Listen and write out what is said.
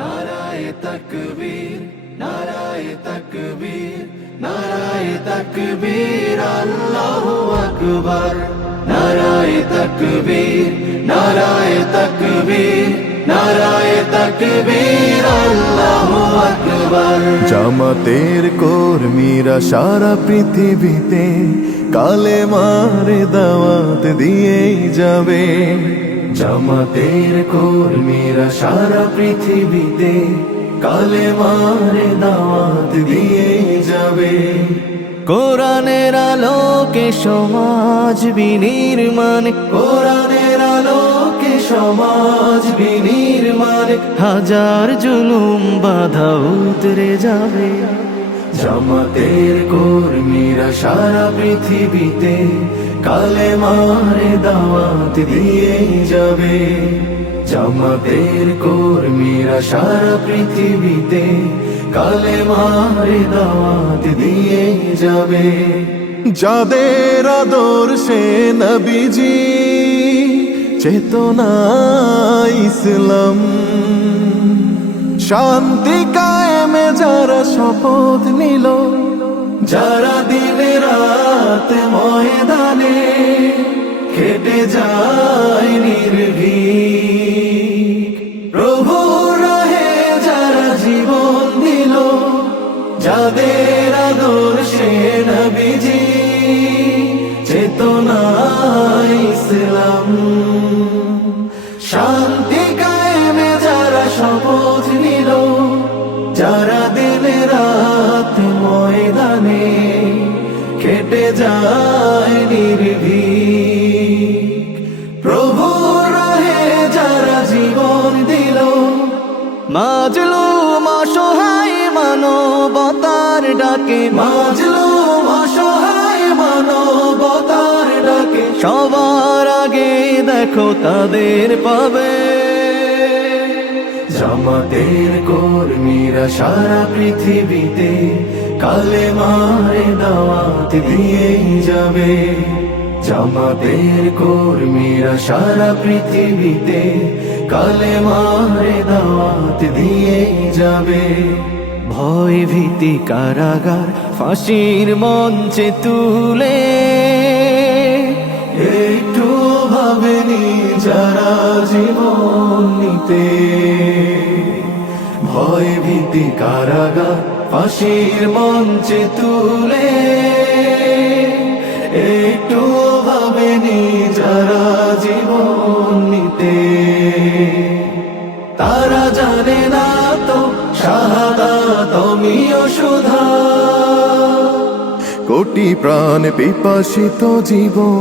নারায়ে তাকবীর, নারায়ে তাকবীর, নারায়ে তাকবীর, আল্লাহু আকবার। নারায়ে তাকবীর, নারায়ে তাকবীর, নারায়ে তাকবীর, আল্লাহু আকবার। জামাতের কর্মীরা সারা পৃথিবীতে কালেমার দাওয়াত দিয়েই যাবে। জামাতের কর্মীরা সারা পৃথিবীতে কালেমার দাওয়াত দিয়ে যাবে। কোরআনের আলোকে সমাজ বিনির্মাণ, কোরআনের আলোকে সমাজ বিনির্মাণ, হাজার জুলুম বাধা উতরে যাবে। জামাতের কর্মীরা সারা পৃথিবীতে কালেমার দাওয়াত দিয়ে যাবে। জামাতের কর্মীরা সারা পৃথিবীতে কালেমার দাওয়াত দিয়ে যাবে। যাদের আদর্শে নবীজি চেতনা ইসলাম, শান্তি কায়েমে যারা শপথ নিল, যারা দিনে রাত ময়দানে খেটে যায় নির্ভীক, প্রভু রাহে যারা জীবন দিল, যাদের আদর্শে নবীজি চেতনা ইসলাম, শান্তি কায়েমে যারা শপথ নিল, যারা দিনে রাত ময়দানে খেটে যায় নির্ভীক, প্রভু রাহে যারা জীবন দিল, মাজলুম অসহায় মানবতার ডাকে, মাজলুম অসহায় মানবতার ডাকে, সবার আগে দেখো তাদের পাবে। জামাতের কর্মীরা সারা পৃথিবীতে কালেমার দাওয়াত দিয়ে যাবে। জামাতের কর্মীরা সারা পৃথিবীতে কালেমার দাওয়াত দিয়ে যাবে। ভয় ভীতি কারাগার ফাঁসির মঞ্চে তুলে, একটু ভাবেনি যারা জীবন নিতে, ভয় ভীতি কারাগার ফাঁসির মঞ্চে তুলে, একটু ভাবেনি যারা জীবন নিতে। তারা জানে না তো শাহাদাত অমিয় সুধা, কোটি প্রাণ পিপাসিত জীবন